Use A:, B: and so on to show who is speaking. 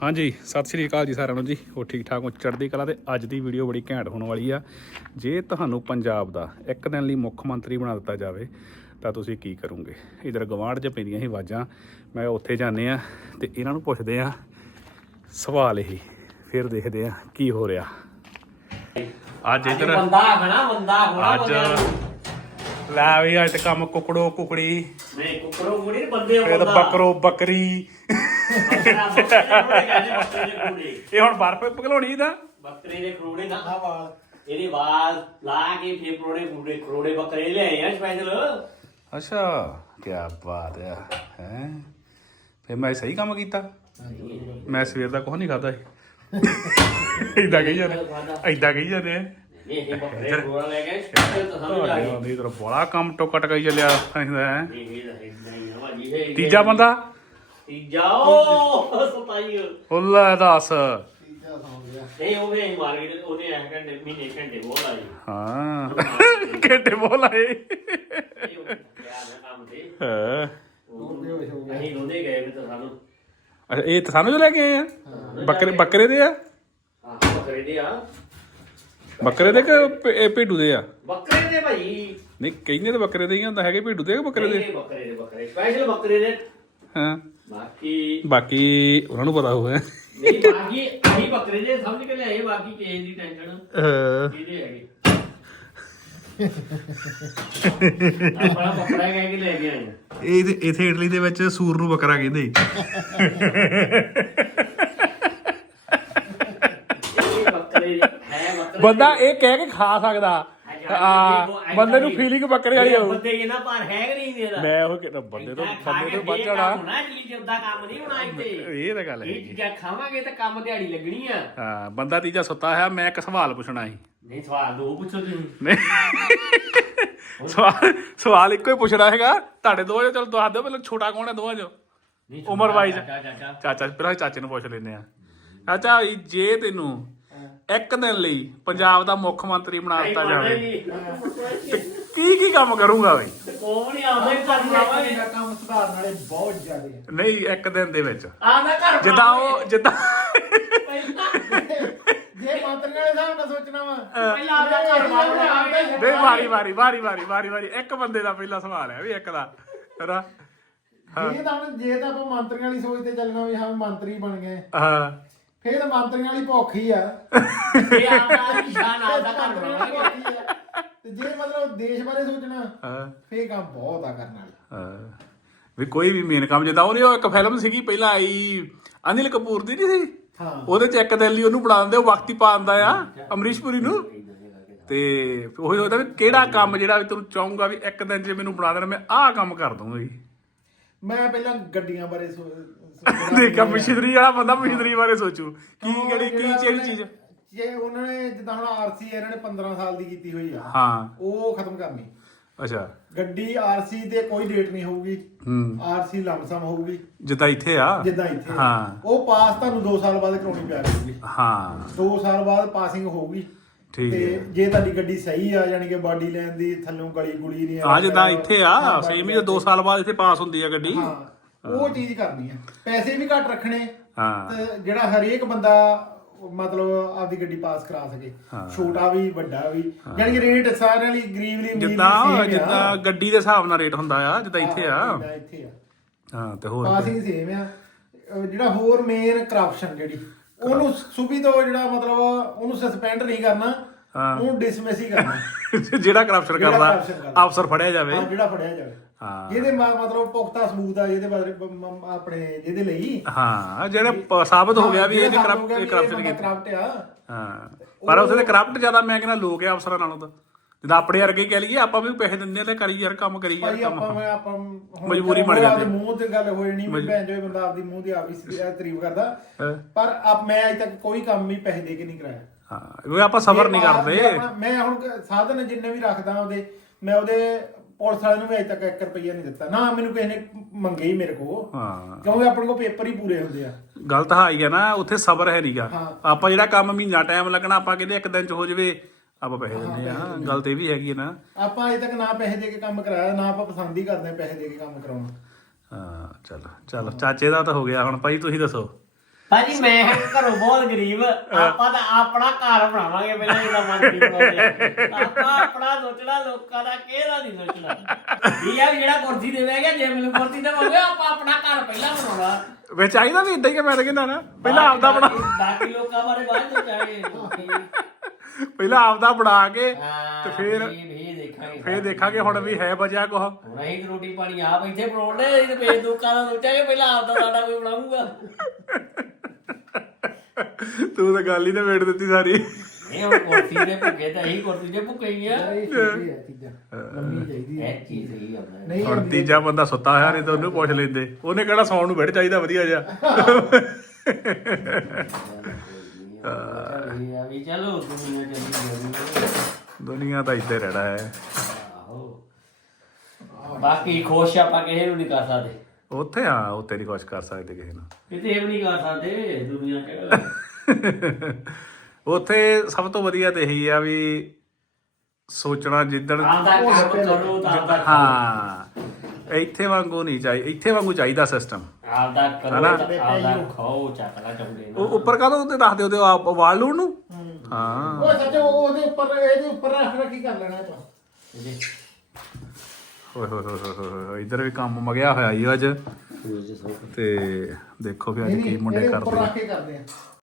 A: हाँ जी सत श्री अकाल जी साਰਿਆਂ ਨੂੰ जी हो ठीक ठाक हो चढ़दी कला ਤੇ ਅੱਜ ਦੀ ਵੀਡੀਓ ਬੜੀ ਘੈਂਟ ਹੋਣ ਵਾਲੀ ਆ। ਜੇ ਤੁਹਾਨੂੰ ਪੰਜਾਬ ਦਾ ਇੱਕ ਦਿਨ ਲਈ ਮੁੱਖ ਮੰਤਰੀ ਬਣਾ ਦਿੱਤਾ ਜਾਵੇ ਤਾਂ ਤੁਸੀਂ ਕੀ ਕਰੋਗੇ। ਇਧਰ ਗਵਾਂਢ 'ਚ ਪੈਂਦੀਆਂ ਸੀ ਆਵਾਜ਼ਾਂ, ਮੈਂ ਉੱਥੇ ਜਾਂਦੇ ਆ ਤੇ ਇਹਨਾਂ ਨੂੰ ਪੁੱਛਦੇ ਆ ਸਵਾਲ ਇਹੀ, ਫਿਰ ਦੇਖਦੇ ਆ ਕੀ ਹੋ ਰਿਹਾ ਅੱਜ ਇਧਰ ਅੱਜ ਲੈ ਵੀ ਅੱਜ ਕੰਮ ਕੁਕੜੋ ਕੁਕੜੀ
B: ਨਹੀਂ ਕੁਕੜੋ ਕੁਕੜੀ ਬੰਦੇ ਹੋ
A: ਫਿਰ ਬੱਕਰੋ ਬੱਕਰੀ ਇਹ ਹੁਣ ਬਰਫ ਪਿਘਲਾਉਣੀ ਦਾ
B: ਬੱਕਰੇ ਦੇ ਖਰੋੜੇ ਨਾ ਵਾਲ ਇਹਦੇ ਵਾਲ ਲਾ ਕੇ ਫੇਰ ਖਰੋੜੇ ਬੱਕਰੇ ਲਿਆਏ ਆ ਸਪੈਸ਼ਲ।
A: ਅੱਛਾ ਕੀ ਬਾਤ ਆ ਹੈ। ਫਿਰ ਮੈਂ ਸਹੀ ਕੰਮ ਕੀਤਾ, ਮੈਂ ਸਵੇਰ ਦਾ ਕੁਝ ਨਹੀਂ ਖਾਦਾ ਏਦਾਂ ਕਹੀ ਜਾਂਦੇ
B: ਇਹ ਬੱਕਰੇ ਖਰੋੜਾ ਲੈ ਕੇ ਸਪੈਸ਼ਲ ਤਾਂ ਸਮਝ ਆ ਗਈ
A: ਇਧਰ ਬੜਾ ਕੰਮ ਟੋਕਾ ਟਕਾਈ ਚੱਲਿਆ ਹੈ।
B: ਇਹ
A: ਤੀਜਾ ਬੰਦਾ
B: ਜਾਓ ਸਤਾਈ
A: ਉੱਲਾ ਦੱਸ
B: ਨਹੀਂ ਉਹਨੇ ਮਾਰਕੀਟ ਉਹਨੇ ਘੰਟੇ ਬੋਲ ਆਈ
A: ਹਾਂ ਘੰਟੇ ਬੋਲ ਆਏ ਹਾਂ।
B: ਅਸੀਂ ਦੋਨੇ ਗਏ ਵੀ ਤਾਂ ਸਾਨੂੰ
A: ਅੱਛਾ ਇਹ ਤਾਂ ਸਾਨੂੰ ਜੋ ਲੈ ਕੇ ਆਏ ਆ ਬੱਕਰੇ ਦੇ ਆ
B: ਬੱਕਰੇ ਦੇ ਆ
A: ਬੱਕਰੇ ਦੇ ਕਿ ਭੇਡੂ ਦੇ ਆ?
B: ਬੱਕਰੇ ਦੇ ਭਾਈ
A: ਨਹੀਂ ਕਹਿੰਦੇ ਤਾਂ ਬੱਕਰੇ ਦੇ ਹੀ ਹੁੰਦਾ, ਹੈਗੇ ਭੇਡੂ ਦੇ ਕਿ ਬੱਕਰੇ ਦੇ?
B: ਬੱਕਰੇ ਸਪੈਸ਼ਲ ਬੱਕਰੇ ਦੇ।
A: ਹਾਂ
B: ਬਾਕੀ
A: ਉਹਨਾਂ ਨੂੰ ਪਤਾ ਹੋਇਆ
B: ਨਹੀਂ ਬਾਕੀ ਅਸੀਂ ਬੱਕਰੇ ਦੇ ਸਮਝ ਕੇ ਲਿਆਏ, ਬਾਕੀ ਕਿਸੇ ਦੀ ਟੈਨਸ਼ਨ ਇਹਦੇ ਹੈਗੇ ਆਪਣਾ ਬੱਕਰਾ ਕਹਿ ਕੇ ਲੈ ਕੇ ਆਏ
A: ਇਹ ਇਥੇ ਇਟਲੀ ਦੇ ਵਿੱਚ ਸੂਰ ਨੂੰ ਬੱਕਰਾ ਕਹਿੰਦੇ ਬੰਦਾ ਇਹ ਕਹਿ ਕੇ ਖਾ ਸਕਦਾ, ਬੰਦੇ ਨੂੰ ਫੀਲਿੰਗ ਬੱਕਰੇ ਵਾਲੀ ਆਉ।
B: ਬੰਦੇ ਇਹਨਾਂ ਪਰ ਹੈ ਕਿ ਨਹੀਂ ਇਹਦਾ
A: ਮੈਂ ਉਹ ਕਹਿੰਦਾ ਬੰਦੇ ਤੋਂ ਵੱਧ ਜਾਣਾ
B: ਹੋਣਾ ਜੀ, ਜਿੱਦਾਂ ਕੰਮ ਨਹੀਂ ਹੋਣਾ ਇੱਥੇ।
A: ਇਹ ਤਾਂ ਗੱਲ ਹੈ,
B: ਇਹ ਚੀਜ਼ਾਂ ਖਾਵਾਂਗੇ ਤਾਂ ਕੰਮ ਦਿਹਾੜੀ ਲੱਗਣੀ ਆ।
A: ਹਾਂ ਬੰਦਾ ਤੀਜਾ ਸੁੱਤਾ ਹੈ। ਮੈਂ ਇੱਕ ਸਵਾਲ ਪੁੱਛਣਾ ਸੀ।
B: ਨਹੀਂ ਸਵਾਲ ਦੋ ਪੁੱਛੋ ਤੁਸੀਂ।
A: ਨਹੀਂ ਸਵਾਲ ਇੱਕੋ ਹੀ ਪੁੱਛਣਾ ਹੈਗਾ ਤੁਹਾਡੇ ਦੋਵਾਂ ਚੋਂ। ਚਲੋ ਦੱਸ ਦਿਓ ਪਹਿਲਾਂ ਛੋਟਾ ਕੌਣ ਹੈ ਦੋਵਾਂ ਚੋਂ ਉਮਰ ਵਾਈਜ਼? ਚਾਚਾ ਪਹਿਲਾਂ ਚਾਚੇ ਨੂੰ ਪੁੱਛ ਲੈਂਦੇ ਆ। ਚਾਚਾ ਜੇ ਤੈਨੂੰ ਇੱਕ ਦਿਨ ਲਈ ਪੰਜਾਬ ਦਾ ਮੁੱਖ ਮੰਤਰੀ ਬਣਾ ਦਿੱਤਾ ਜਾਵੇ ਤੇ ਕੀ ਕੰਮ ਕਰੂੰਗਾ ਬਈ?
B: ਕੋਣ ਹੀ ਆਉਂਦਾ ਹੀ ਕਰਨਾ
C: ਕੰਮ ਸੁਧਾਰਨ ਵਾਲੇ ਬਹੁਤ ਜ਼ਿਆਦਾ
A: ਨਹੀਂ ਇੱਕ ਦਿਨ ਦੇ ਵਿੱਚ
B: ਆਂਦਾ ਘਰ
A: ਜਿੱਦਾਂ
C: ਜੇ ਮੰਤਰੀ ਵਾਲੇ ਹਿਸਾਬ ਨਾਲ ਸੋਚਣਾ ਵਾ
B: ਪਹਿਲਾਂ ਆਪਦਾ ਘਰ
A: ਨਹੀਂ ਵਾਰੀ ਇੱਕ ਬੰਦੇ ਦਾ ਪਹਿਲਾ ਸਵਾਲ ਹੈ ਵੀ ਇੱਕ ਦਾ ਹੈਨਾ।
C: ਜੇ ਤਾਂ ਆਪਾਂ ਮੰਤਰੀਆਂ ਵਾਲੀ ਸੋਚ ਤੇ ਚੱਲਣਾ ਵੀ ਹਾਂ ਮੰਤਰੀ ਬਣ ਗਏ,
A: ਹਾਂ
C: ਫੇਰ ਤਾਂ ਮੰਤਰੀਆਂ ਵਾਲੀ ਭੁੱਖ ਹੀ ਆ।
B: ਇਹ ਆਪਦਾ ਨਿਸ਼ਾਨ ਆਪਦਾ ਘਰ ਬਣਾਵਾਂਗੇ।
C: ਤੇ ਜੇ ਮਤਲਬ ਦੇਸ਼ ਬਾਰੇ ਸੋਚਣਾ
A: ਹਾਂ
C: ਫੇਰ ਕੰਮ ਬਹੁਤ ਆ ਕਰਨ ਵਾਲੀ।
A: ਵੀ ਕੋਈ ਵੀ ਮੇਨ ਕੰਮ ਜਿੱਦਾਂ ਉਹਦੀ ਇੱਕ ਫਿਲਮ ਸੀਗੀ ਪਹਿਲਾਂ ਆਈ ਅਨਿਲ ਕਪੂਰ ਦੀ, ਨਹੀਂ ਸੀ? ਉਹਦੇ ਚ ਇੱਕ ਦਿਨ ਲਈ ਉਹਨੂੰ ਬਣਾ ਦਿੰਦੇ, ਉਹ ਵਕਤ ਹੀ ਪਾ ਦਿੰਦਾ ਆ ਅਮਰੀਸ਼ ਪੁਰੀ ਨੂੰ। ਤੇ ਉਹੀ ਹੋਦਾ ਵੀ ਕਿਹੜਾ ਕੰਮ ਜਿਹੜਾ ਵੀ ਤੈਨੂੰ ਚਾਹੂੰਗਾ ਵੀ ਇੱਕ ਦਿਨ ਜੇ ਮੈਨੂੰ ਬਣਾ ਦੇਣਾ ਮੈਂ ਆਹ ਕੰਮ ਕਰ ਦੂੰਗਾ ਜੀ।
C: ਮੈਂ ਪਹਿਲਾਂ ਗੱਡੀਆਂ ਬਾਰੇ
A: ਦੇਖਾ ਮਸ਼ੀਨਰੀ ਵਾਲਾ ਬੰਦਾ ਮਸ਼ੀਨਰੀ ਬਾਰੇ ਸੋਚੂ ਕੀ ਚੀਜ਼।
C: ਜੇ ਉਹਨਾਂ ਨੇ ਜਿੱਦਾਂ ਹੁਣ ਆਰਸੀ ਇਹਨਾਂ ਨੇ 15 ਸਾਲ ਦੀ ਕੀਤੀ ਹੋਈ ਆ,
A: ਹਾਂ
C: ਉਹ ਖਤਮ ਕਰਨੀ।
A: ਅੱਛਾ
C: ਗੱਡੀ ਆਰਸੀ ਤੇ ਕੋਈ ਡੇਟ ਨਹੀਂ ਹੋਊਗੀ, ਆਰਸੀ ਲੰਮਸਮ ਹੋਊਗੀ
A: ਜਿੱਦਾਂ ਇੱਥੇ ਆ।
C: ਹਾਂ ਉਹ ਪਾਸ ਤੁਹਾਨੂੰ 2 ਸਾਲ ਬਾਅਦ ਕਰਾਉਣੀ ਪੈ ਰਹੀ।
A: ਹਾਂ
C: 2 ਸਾਲ ਬਾਅਦ ਪਾਸਿੰਗ ਹੋਊਗੀ।
A: ਠੀਕ
C: ਤੇ
A: ਹੈ
C: ਜੇ ਤੁਹਾਡੀ ਗੱਡੀ ਸਹੀ ਆ ਯਾਨੀ ਕਿ ਬਾਡੀ ਲੈਣ ਦੀ ਥੱਲੋਂ ਗਲੀ ਗੁਲੀ ਨਹੀਂ
A: ਆ ਜਿੱਦਾਂ ਇੱਥੇ ਆ 6 ਮਹੀਨੇ 2 ਸਾਲ ਬਾਅਦ ਇੱਥੇ ਪਾਸ ਹੁੰਦੀ ਆ ਗੱਡੀ।
C: ਹਾਂ ਉਹ ਚੀਜ਼ ਕਰਨੀ ਆ। ਪੈਸੇ ਵੀ ਘੱਟ ਰੱਖਣੇ
A: ਹਾਂ
C: ਤੇ ਜਿਹੜਾ ਹਰੇਕ ਬੰਦਾ ਮਤਲਬ ਆਪਦੀ ਗੱਡੀ ਪਾਸ ਕਰਾ ਸਕੇ, ਛੋਟਾ ਵੀ ਵੱਡਾ ਵੀ, ਯਾਨੀ ਕਿ ਰੇਟ ਸਾਰਿਆਂ ਲਈ ਗਰੀਬ ਲਈ
A: ਜਿੱਦਾਂ ਗੱਡੀ ਦੇ ਹਿਸਾਬ ਨਾਲ ਰੇਟ ਹੁੰਦਾ ਆ ਜਿੱਦਾਂ ਇੱਥੇ ਆ। ਹਾਂ ਤੇ ਹੋਰ
C: ਪਾਸਿੰਗ ਸੇਮ ਆ। ਜਿਹੜਾ ਹੋਰ ਮੇਨ ਕਰਪਸ਼ਨ ਜਿਹੜੀ ਉਹਨੂੰ ਸੂਬੀ ਤੋਂ ਜਿਹੜਾ ਮਤਲਬ ਉਹਨੂੰ ਸਸਪੈਂਡ ਨਹੀਂ ਕਰਨਾ, ਉਹਨੂੰ ਡਿਸਮਿਸ ਹੀ ਕਰਨਾ।
A: ਜਿਹੜਾ ਕਰਪਸ਼ਨ ਕਰਦਾ ਅਫਸਰ ਫੜਿਆ ਜਾਵੇ,
C: ਜਿਹੜਾ ਫੜਿਆ ਜਾਵੇ। ਜਿਹਦੇ ਮਤਲਬ ਪੁਖਤਾ ਸਬੂਤ ਆ ਜਿਹਦੇ ਬਾਰੇ ਆਪਣੇ ਜਿਹਦੇ ਲਈ
A: ਹਾਂ ਜਿਹੜੇ ਸਾਬਤ ਹੋ ਗਿਆ ਵੀ ਇਹ ਕਰਪਸ਼ਨ
C: ਕਰਪਟ ਆ।
A: ਹਾਂ ਪਰ ਉਸੇ ਤੇ ਕਰਪਟ ਜ਼ਿਆਦਾ ਮੈਂ ਕਹਿੰਦਾ ਲੋਕ ਆ ਅਫਸਰਾਂ ਨਾਲੋਂ ਤਾਂ। ਜਿੱਦਾਂ ਆਪਣੇ ਵਰਗੇ ਕਹਿ ਲਈਏ ਆਪਾਂ ਵੀ ਪੈਸੇ ਦਿੰਦੇ ਆ ਤੇ ਕਰੀ ਯਾਰ ਕੰਮ ਕਰੀ ਯਾਰ
C: ਆਪਾਂ
A: ਮਜਬੂਰੀ ਬਣ ਜਾਂਦੀ।
C: ਮੂੰਹ ਤੇ ਗੱਲ ਹੋ ਜਾਣੀ ਵੀ ਭੈਣ ਜੋ ਬੰਦਾ ਆਪਦੀ ਮੂੰਹ ਦੀ ਆਪ ਹੀ ਤਾਰੀਫ ਕਰਦਾ, ਪਰ ਮੈਂ ਅਜੇ ਤੱਕ ਕੋਈ ਕੰਮ ਵੀ ਪੈਸੇ ਦੇ ਕੇ ਨਹੀਂ ਕਰਾਇਆ।
A: ਹਾਂ ਆਪਾਂ ਸਬਰ ਨਹੀਂ ਕਰਦੇ।
C: ਮੈਂ ਹੁਣ ਸਾਧਨ ਜਿੰਨੇ ਵੀ ਰੱਖਦਾ ਮੈਂ ਉਹਦੇ ਪੁਲਿਸ ਵਾਲੇ ਨੂੰ ਵੀ ਅਜੇ ਤੱਕ 1 ਰੁਪਈਆ ਨਹੀਂ ਦਿੱਤਾ, ਨਾ ਮੈਨੂੰ ਕਿਸੇ ਨੇ ਮੰਗੇ ਹੀ ਮੇਰੇ ਕੋਲ। ਕਿਉਂਕਿ ਆਪਣੇ ਕੋਲ ਪੇਪਰ ਹੀ ਪੂਰੇ ਹੁੰਦੇ ਆ।
A: ਗੱਲ ਤਾਂ ਆਈ ਆ ਨਾ, ਉੱਥੇ ਸਬਰ ਹੈ ਨਹੀਂਗਾ। ਆਪਾਂ ਜਿਹੜਾ ਕੰਮ ਮਹੀਨਾ ਟਾਈਮ ਲੱਗਣਾ ਆਪਾਂ ਕਹਿੰਦੇ ਇੱਕ ਦਿਨ ਚ ਹੋ ਜਾਵੇ, ਆਪਾਂ ਪੈਸੇ ਦਿੰਦੇ ਆ। ਗੱਲ ਤੇ ਇਹ ਵੀ ਹੈਗੀ ਹੈ ਨਾ।
C: ਆਪਾਂ ਅਜੇ ਤੱਕ ਨਾ ਪੈਸੇ ਦੇ ਕੇ ਕੰਮ ਕਰਾਇਆ, ਨਾ ਆਪਾਂ ਪਸੰਦ ਹੀ ਕਰਦੇ ਪੈਸੇ ਦੇ ਕੇ ਕੰਮ ਕਰਾਉਣਾ।
A: ਹਾਂ ਚਲੋ ਚਾਚੇ ਦਾ ਤਾਂ ਹੋ ਗਿਆ। ਹੁਣ ਭਾਈ ਤੁਸੀਂ ਦੱਸੋ
B: ਭਾਜੀ ਮੈਂ ਘਰੋਂ ਬਹੁਤ ਗਰੀਬ ਆਪਾਂ ਤਾਂ ਆਪਣਾ ਘਰ ਬਣਾਵਾਂਗੇ ਪਹਿਲਾਂ ਇਹਦਾ ਮੰਤਰੀ ਬਣਾਉਂਦੇ ਆਪਾਂ ਆਪਣਾ ਸੋਚਣਾ ਲੋਕਾਂ ਦਾ ਕਿਹਦਾ ਨਹੀਂ ਸੋਚਣਾ ਇਹ ਆ ਜਿਹੜਾ ਕੁਰਸੀ ਦੇ ਬਹਿ ਗਿਆ ਜੇ ਮੈਨੂੰ ਕੁਰਸੀ ਦੇਵੋਗੇ ਆਪਾਂ ਆਪਣਾ ਘਰ ਪਹਿਲਾਂ ਬਣਾਉਣਾ
A: ਵੇ ਚਾਹੀਦਾ ਵੀ ਇਦਾਂ ਹੀ ਮੈਂ ਤਾਂ ਕਹਿੰਦਾ ਨਾ ਪਹਿਲਾਂ ਆਪਦਾ ਬਣਾ
B: ਬਾਕੀ ਲੋਕਾਂ ਬਾਰੇ ਬਾਅਦ ਚ ਚਾਹੇ
A: ਪਹਿਲਾਂ ਆਪਦਾ ਬਣਾ ਕੇ ਤੇ ਫਿਰ
B: ਫੇਰ
A: ਦੇਖਾਂਗੇ ਹੁਣ ਵੀ ਹੈ ਬਚਿਆ ਕੁਛ
B: ਹੁਣ ਅਸੀਂ ਰੋਟੀ ਪਾਣੀ ਆਪ ਇੱਥੇ ਬਣਾਉਣੇ ਇਹ ਬੇਦ ਲੋਕਾਂ ਦਾ ਸੋਚਾਂਗੇ ਪਹਿਲਾਂ ਆਪਦਾ ਸਾਡਾ ਕੋਈ ਬਣਾਊਗਾ
A: ਤੂੰ ਤਾਂ ਗੱਲ ਹੀ ਨਾ ਵੇੜ ਦਿੱਤੀ ਸਾਰੀ
B: ਇਹ ਹੁਣ ਕੁਰਸੀ ਦੇ ਭੁੱਖੇ ਤਾਂ ਇਹੀ ਕੁਰਸੀ ਦੇ ਭੁੱਖੇ ਹੀ ਆ
C: ਇਹ ਚੀਜ਼ਾਂ ਲੰਮੀ ਚਾਹੀਦੀ ਹੈ
B: ਇਹ ਚੀਜ਼ ਸਹੀ ਆ
C: ਨਹੀਂ
A: ਹੁਣ ਤੀਜਾ ਬੰਦਾ ਸੁੱਤਾ ਹੋਇਆ ਨਹੀਂ ਤਾਂ ਉਹਨੂੰ ਪੁੱਛ ਲੈਂਦੇ ਉਹਨੇ ਕਿਹੜਾ ਸੌਣ ਨੂੰ ਬੈਠ ਚਾਹੀਦਾ ਵਧੀਆ ਜਿਹਾ
B: ਵੀ ਚਲੋ ਦੁਨੀਆ ਚੱਲੀ
A: ਦੁਨੀਆ ਤਾਂ ਇੱਥੇ ਰਹਿਣਾ ਹੈ
B: ਆਹੋ ਬਾਕੀ ਖੁਸ਼ ਆਪਾਂ ਕਿਸੇ ਨੂੰ ਨਹੀਂ ਕਰ ਸਕਦੇ
A: ਉੱਥੇ ਹਾਂ ਉੱਥੇ ਨਹੀਂ ਕੁਛ ਕਰ ਸਕਦੇ ਕਿਸੇ ਨੂੰ
B: ਕਿਤੇ ਵੀ ਨਹੀਂ ਕਰ ਸਕਦੇ ਦੁਨੀਆ 'ਚ
A: ਉੱਥੇ ਸਭ ਤੋਂ ਵਧੀਆ ਤੇ ਇਹੀ ਆ ਵੀ ਸੋਚਣਾ ਜਿੱਦਣ
B: ਆਪਦਾ ਕੰਮ ਕਰੋ ਤਾਂ ਆਪਦਾ
A: ਹਾਂ ਇੱਥੇ ਵਾਂਗੂ ਨਹੀਂ ਚਾਹੀਦਾ ਇੱਥੇ ਵਾਂਗੂ ਚਾਹੀਦਾ ਸਿਸਟਮ
B: ਆਪਦਾ ਕਰੋ ਆਪਦਾ ਖਾਓ ਚੱਕਲਾ ਚੰਗੇ
A: ਉਹ ਉੱਪਰ ਕਾਹਦੋਂ ਉੱਤੇ ਦੱਸਦੇ ਉਹਦੇ ਆਪ ਵਾਲ ਲੂਣ ਨੂੰ ਹਾਂ
C: ਉਹ ਸੱਚ ਉਹਦੇ ਉੱਪਰ ਇਹਦੇ ਉੱਪਰ ਰੱਖ ਕੀ ਕਰ ਲੈਣਾ ਆਪਾਂ
A: ਹੋਏ ਹੋਏ ਹੋਏ ਹੋਏ ਹੋਏ ਇੱਧਰ ਵੀ ਕੰਮ ਮਗਿਆ ਹੋਇਆ ਈ ਅੱਜ ਤੇ ਦੇਖੋ ਫਿਰ ਅੱਜ ਕੀ ਮੁੰਡੇ
C: ਉੱਪਰ
A: ਕਰਦੇ
C: ਰੱਖ ਕੇ ਕਰਦੇ ਆ